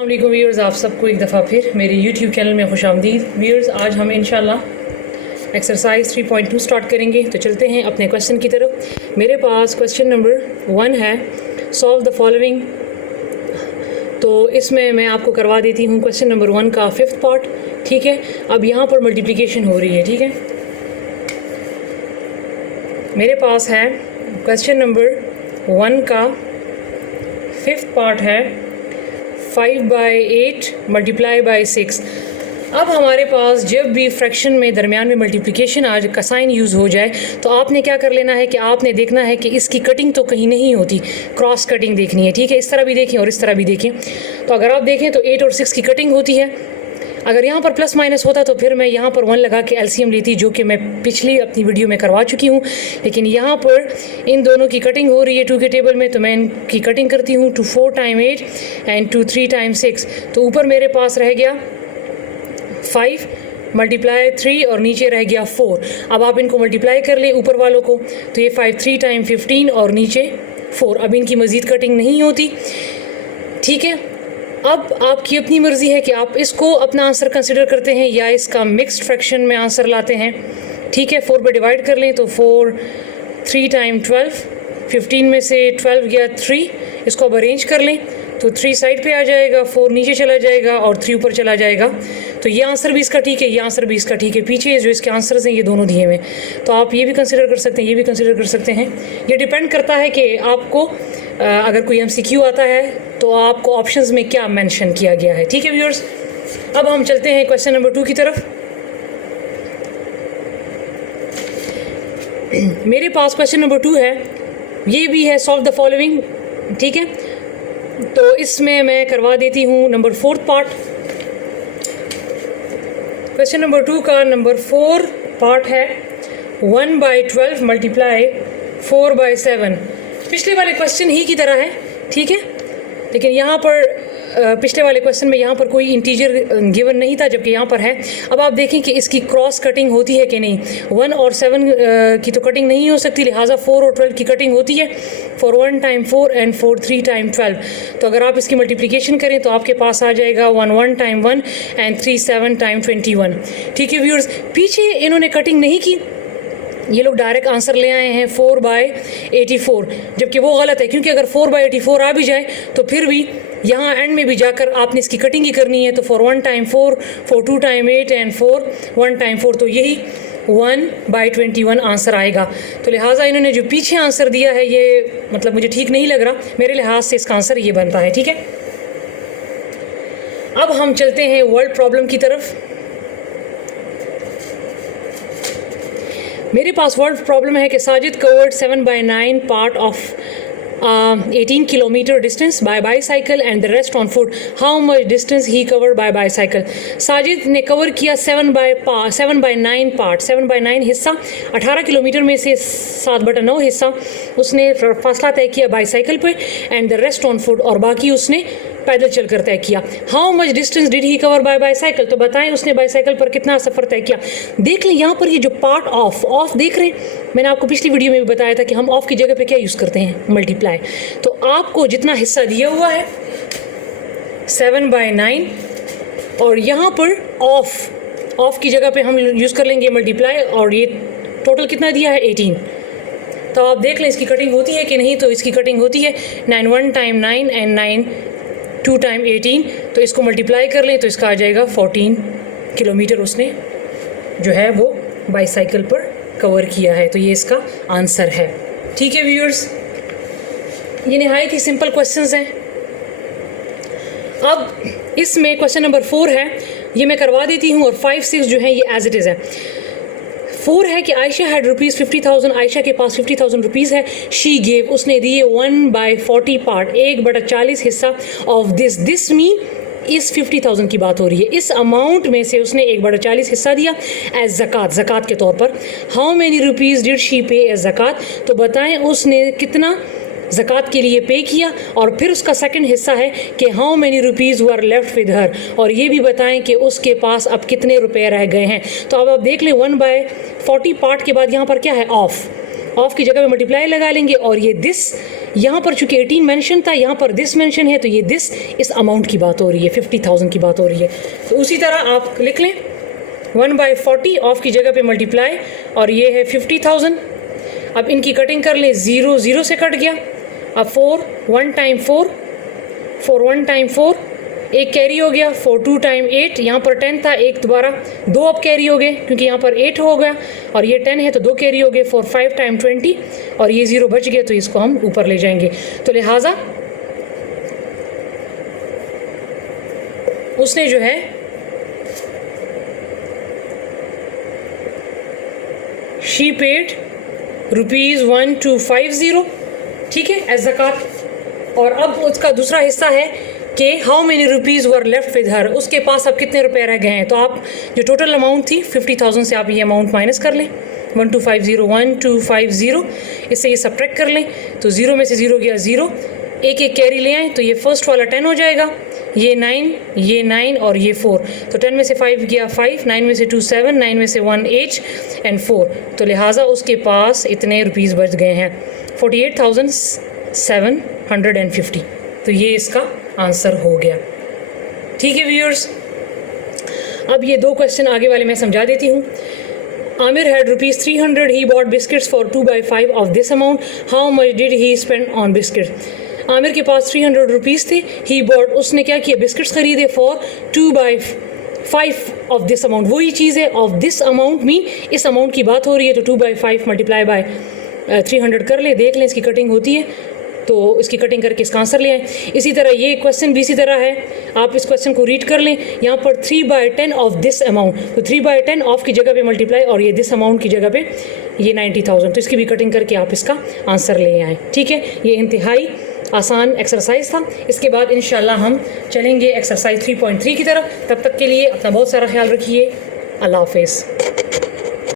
अस्सलाम व्यूअर्स, आप सबको एक दफ़ा फिर मेरे YouTube चैनल में खुशामदीद। व्यूअर्स, आज हम इंशाल्लाह एक्सरसाइज 3.2 स्टार्ट करेंगे। तो चलते हैं अपने क्वेश्चन की तरफ। मेरे पास क्वेश्चन नंबर 1 है, सॉल्व द फॉलोइंग। तो इसमें मैं आपको करवा देती हूँ क्वेश्चन नंबर 1 का 5th पार्ट। ठीक है, अब यहाँ पर मल्टीप्लिकेशन हो रही है। ठीक है, मेरे पास है क्वेश्चन नंबर 1 का 5th पार्ट है 5/8 मल्टीप्लाई बाई 6। अब हमारे पास जब भी फ्रैक्शन में दरमियान में मल्टीप्लिकेशन आज का साइन यूज़ हो जाए तो आपने क्या कर लेना है कि आपने देखना है कि इसकी कटिंग तो कहीं नहीं होती, क्रॉस कटिंग देखनी है। ठीक है, इस तरह भी देखें और इस तरह भी देखें। तो अगर आप देखें तो 8 और 6 की कटिंग होती है। अगर यहाँ पर प्लस माइनस होता तो फिर मैं यहाँ पर 1 लगा के एलसीएम लेती, जो कि मैं पिछली अपनी वीडियो में करवा चुकी हूँ। लेकिन यहाँ पर इन दोनों की कटिंग हो रही है 2 के टेबल में, तो मैं इनकी कटिंग करती हूँ 2 4 टाइम 8 एंड 2 3 टाइम 6। तो ऊपर मेरे पास रह गया 5 मल्टीप्लाई 3 और नीचे रह गया 4। अब आप इनको मल्टीप्लाई कर ले ऊपर वालों को, तो ये 5 3 टाइम 15 और नीचे 4। अब इनकी मज़ीद कटिंग नहीं होती। ठीक है, अब आपकी अपनी मर्ज़ी है कि आप इसको अपना आंसर कंसिडर करते हैं या इसका मिक्स्ड फ्रैक्शन में आंसर लाते हैं। ठीक है, 4 पे डिवाइड कर लें तो 4 3 टाइम 12, 15 में से 12 गया 3। इसको अब अरेंज कर लें तो 3 साइड पे आ जाएगा, 4 नीचे चला जाएगा और 3 ऊपर चला जाएगा। तो ये आंसर भी इसका ठीक है, ये आंसर भी इसका ठीक है। पीछे जो इसके आंसर्स हैं ये दोनों दिए हुए, तो आप ये भी कंसिडर कर सकते हैं, ये भी कंसिडर कर सकते हैं। ये डिपेंड करता है कि आपको अगर कोई MCQ आता है तो आपको ऑप्शंस में क्या मेंशन किया गया है। ठीक है व्यूअर्स, अब हम चलते हैं क्वेश्चन नंबर 2 की तरफ। मेरे पास क्वेश्चन नंबर 2 है, ये भी है सॉल्व द फॉलोइंग। ठीक है, तो इसमें मैं करवा देती हूँ number 4th part. Question number 2 का नंबर 4 पार्ट है 1/12 मल्टीप्लाई 4/7। पिछले वाले क्वेश्चन ही की तरह है। ठीक है, लेकिन यहाँ पर पिछले वाले क्वेश्चन में यहाँ पर कोई इंटीजर गिवन नहीं था, जबकि यहाँ पर है। अब आप देखें कि इसकी क्रॉस कटिंग होती है कि नहीं। 1 और 7 की तो कटिंग नहीं हो सकती, लिहाजा 4 और 12 की कटिंग होती है। 4 1 टाइम 4 एंड 4 3 टाइम 12। तो अगर आप इसकी मल्टीप्लिकेशन करें तो आपके पास आ जाएगा 1 1 टाइम 1 एंड 3 7 टाइम 21। ठीक है व्यूअर्स, पीछे इन्होंने कटिंग नहीं की, ये लोग डायरेक्ट आंसर ले आए हैं 4/84, जबकि वो गलत है, क्योंकि अगर 4/84 आ भी जाए तो फिर भी यहाँ एंड में भी जाकर आपने इसकी कटिंग ही करनी है। तो 4 1 टाइम 4, 4 2 टाइम 8 एंड 4 1 टाइम 4, तो यही 1/21 आंसर आएगा। तो लिहाजा इन्होंने जो पीछे आंसर दिया है ये मतलब मुझे ठीक नहीं लग रहा, मेरे लिहाज से इसका आंसर ये बनता है। ठीक है, अब हम चलते हैं वर्ड प्रॉब्लम की तरफ। मेरे पास वर्ड प्रॉब्लम है कि Sajid covered 7/9 part of 18 kilometre distance by bicycle and the rest on foot. How much distance he covered by bicycle. Sajid ने कवर किया 7/9 पार्ट, 7/9 हिस्सा, 18 किलोमीटर में से 7/9 हिस्सा उसने फासला तय किया बाईसाइकिल पे, and the rest on foot, और बाकी उसने पैदल चलकर तय किया। How much distance did he cover by bicycle, तो बताएं उसने बाईसाइकिल पर कितना सफ़र तय किया। देख लें यहाँ पर ये जो पार्ट ऑफ देख रहे हैं, मैंने आपको पिछली वीडियो में भी बताया था कि हम ऑफ की जगह पे क्या यूज़ करते हैं, मल्टीप्लाई। तो आपको जितना हिस्सा दिया हुआ है 7/9, और यहाँ पर ऑफ की जगह पे हम यूज़ कर लेंगे मल्टीप्लाई, और ये टोटल कितना दिया है 18। तो आप देख लें इसकी कटिंग होती है कि नहीं। तो इसकी कटिंग होती है 9 1 टाइम 9 एंड 9 2 टाइम 18। तो इसको मल्टीप्लाई कर लें तो इसका आ जाएगा 14 किलोमीटर उसने जो है वो बाईसाइकिल पर कवर किया है। तो ये इसका आंसर है। ठीक है व्यूअर्स, ये निहायत ही सिंपल क्वेश्चंस हैं। अब इसमें क्वेश्चन नंबर 4 है, ये मैं करवा देती हूँ, और 5 6 जो है ये एज इट इज़ है। 4 है कि आयशा हैड ₹50,000, आयशा के पास 50,000 रुपीज़ है। शी गेव, उसने दिए 1/40 पार्ट, 1/40 हिस्सा ऑफ दिस मीन इस 50,000 की बात हो रही है। इस अमाउंट में से उसने 1/40 हिस्सा दिया एज ज़कात के तौर पर। How many rupees did she पे एज ज़कात, तो बताएं उसने कितना ज़कात के लिए पे किया। और फिर उसका सेकंड हिस्सा है कि how many rupees were left with her, और ये भी बताएं कि उसके पास अब कितने रुपए रह गए हैं। तो अब आप देख लें 1/40 पार्ट के बाद यहाँ पर क्या है, ऑफ। ऑफ की जगह पे मल्टीप्लाई लगा लेंगे और ये दिस यहाँ पर चूंकि 18 मेंशन था, यहाँ पर दिस मेंशन है, तो ये दिस इस अमाउंट की बात हो रही है, 50,000 की बात हो रही है। तो उसी तरह आप लिख लें 1/40 ऑफ की जगह पे मल्टीप्लाई और ये है 50,000। अब इनकी कटिंग कर लें, 0 0 से कट गया। अब 4 1 टाइम 4 4 1 टाइम 4 एक कैरी हो गया, 4 2 टाइम 8, यहाँ पर 10 था, एक दोबारा 2 अब कैरी हो गए क्योंकि यहाँ पर 8 हो गया और ये 10 है तो 2 कैरी हो गए, 4 5 टाइम 20 और ये 0 बच गया तो इसको हम ऊपर ले जाएंगे। तो लिहाजा उसने जो है शी पेड ₹1250, ठीक है, एज ज़कात। और अब उसका दूसरा हिस्सा है कि how many rupees were left with her, उसके पास अब कितने रुपए रह गए हैं। तो आप जो टोटल अमाउंट थी 50,000 से आप ये अमाउंट माइनस कर लें, 1250 इससे ये सब्ट्रैक्ट कर लें तो 0 में से 0 गया 0, एक एक कैरी ले आए तो ये फर्स्ट वाला 10 हो जाएगा, ये 9 और ये 4, तो 10 में से 5 गया 5, 9 में से 2 7, 9 में से 1 8 एंड 4, तो लिहाजा उसके पास इतने रुपीज़ बच गए हैं 48,750। तो ये इसका आंसर हो गया, ठीक है व्यूअर्स। अब ये 2 क्वेश्चन आगे वाले मैं समझा देती हूँ। Amir had ₹300. He bought biscuits for 2/5 of this amount. How much did he spend on biscuits? Aamir के पास 300 रुपीज़ थे। ही बॉट, उसने क्या किया, बिस्किट्स खरीदे फॉर 2/5 ऑफ दिस अमाउंट। वही चीज़ है, ऑफ दिस अमाउंट में इस अमाउंट की बात हो रही है तो 2/5 मल्टीप्लाई बाय 300 कर ले, देख लें इसकी कटिंग होती है तो इसकी कटिंग करके इसका आंसर ले आए। इसी तरह ये क्वेश्चन भी इसी तरह है, आप इस क्वेश्चन को रीड कर लें। यहाँ पर 3/10 ऑफ दिस अमाउंट, तो 3/10 ऑफ की जगह पे मल्टीप्लाई और ये दिस अमाउंट की जगह पे ये 90,000, तो इसकी भी कटिंग करके आप इसका आंसर ले आए, ठीक है। ये इंतहाई आसान एक्सरसाइज था। इसके बाद इंशाल्लाह हम चलेंगे एक्सरसाइज 3.3 की तरफ। तब तक के लिए अपना बहुत सारा ख्याल रखिए। अल्लाह हाफिज़।